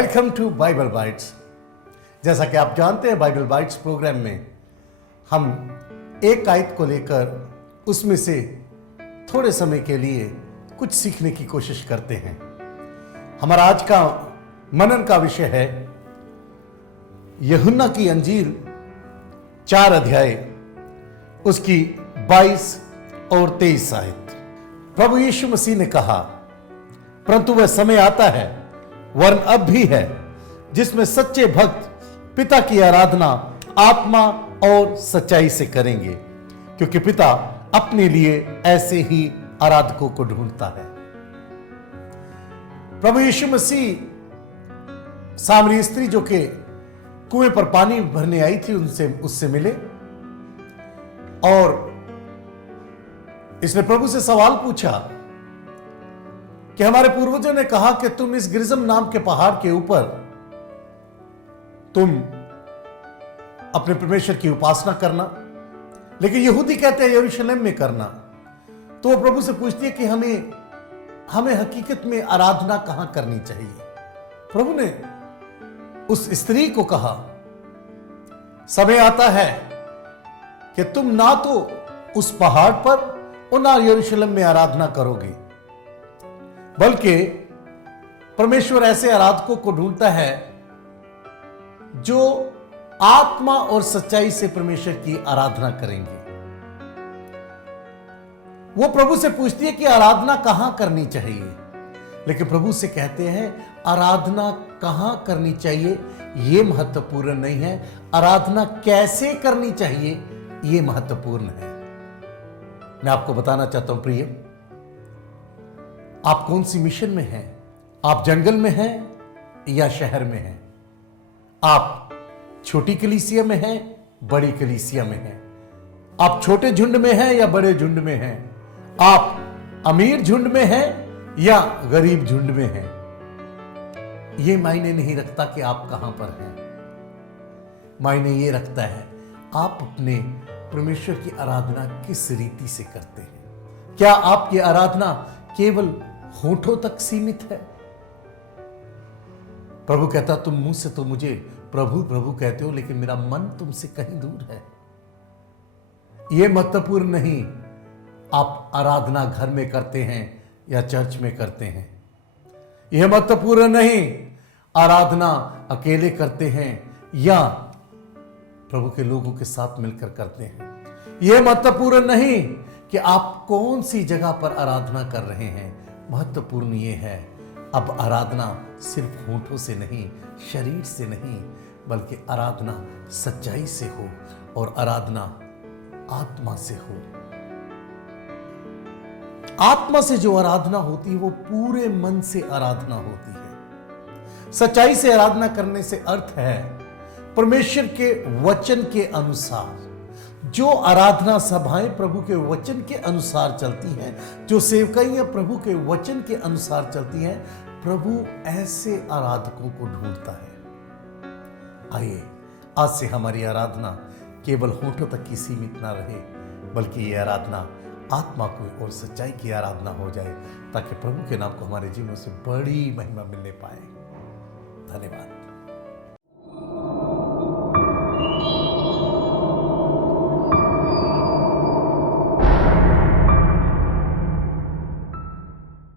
Welcome to Bible bytes. जैसा कि आप जानते हैं, बाइबल बाइट्स प्रोग्राम में हम एक आयत को लेकर उसमें से थोड़े समय के लिए कुछ सीखने की कोशिश करते हैं। हमारा आज का मनन का विषय है यूहन्ना की अंजील 4 अध्याय उसकी 22 और 23 आयत। प्रभु यीशु मसीह ने कहा, परंतु वह समय आता है, वरन अब भी है, जिसमें सच्चे भक्त पिता की आराधना आत्मा और सच्चाई से करेंगे, क्योंकि पिता अपने लिए ऐसे ही आराधकों को ढूंढता है। प्रभु यीशु मसीह सामरी स्त्री जो कि कुएं पर पानी भरने आई थी उससे मिले और इसने प्रभु से सवाल पूछा कि हमारे पूर्वजों ने कहा कि तुम इस गिरिजम नाम के पहाड़ के ऊपर तुम अपने परमेश्वर की उपासना करना, लेकिन यहूदी कहते हैं यरूशलेम में करना। तो वो प्रभु से पूछती है कि हमें हकीकत में आराधना कहां करनी चाहिए। प्रभु ने उस स्त्री को कहा, समय आता है कि तुम ना तो उस पहाड़ पर और ना यरूशलेम में आराधना करोगे, बल्कि परमेश्वर ऐसे आराधकों को ढूंढता है जो आत्मा और सच्चाई से परमेश्वर की आराधना करेंगे। वो प्रभु से पूछती है कि आराधना कहां करनी चाहिए, लेकिन प्रभु से कहते हैं आराधना कहां करनी चाहिए यह महत्वपूर्ण नहीं है, आराधना कैसे करनी चाहिए यह महत्वपूर्ण है। मैं आपको बताना चाहता हूं प्रिय, आप कौन सी मिशन में हैं? आप जंगल में हैं या शहर में हैं? आप छोटी कलीसिया में हैं, बड़ी कलीसिया में हैं? आप छोटे झुंड में हैं या बड़े झुंड में हैं? आप अमीर झुंड में हैं या गरीब झुंड में हैं? यह मायने नहीं रखता कि आप कहां पर हैं। मायने यह रखता है आप अपने परमेश्वर की आराधना किस रीति से करते हैं। क्या आपकी आराधना केवल होठों तक सीमित है? प्रभु कहता, तुम मुंह से तो मुझे प्रभु प्रभु कहते हो, लेकिन मेरा मन तुमसे कहीं दूर है। यह महत्वपूर्ण नहीं आप आराधना घर में करते हैं या चर्च में करते हैं। यह महत्वपूर्ण नहीं आराधना अकेले करते हैं या प्रभु के लोगों के साथ मिलकर करते हैं। यह महत्वपूर्ण नहीं कि आप कौन सी जगह पर आराधना कर रहे हैं। महत्वपूर्ण यह है अब आराधना सिर्फ होठों से नहीं, शरीर से नहीं, बल्कि आराधना सच्चाई से हो और आराधना आत्मा से हो। आत्मा से जो आराधना होती है वो पूरे मन से आराधना होती है। सच्चाई से आराधना करने से अर्थ है परमेश्वर के वचन के अनुसार। जो आराधना सभाएं प्रभु के वचन के अनुसार चलती हैं, जो सेवकाइयां प्रभु के वचन के अनुसार चलती हैं, प्रभु ऐसे आराधकों को ढूंढता है। आइए आज से हमारी आराधना केवल होठों तक की सीमित ना रहे, बल्कि यह आराधना आत्मा को और सच्चाई की आराधना हो जाए, ताकि प्रभु के नाम को हमारे जीवन से बड़ी महिमा मिलने पाए। धन्यवाद।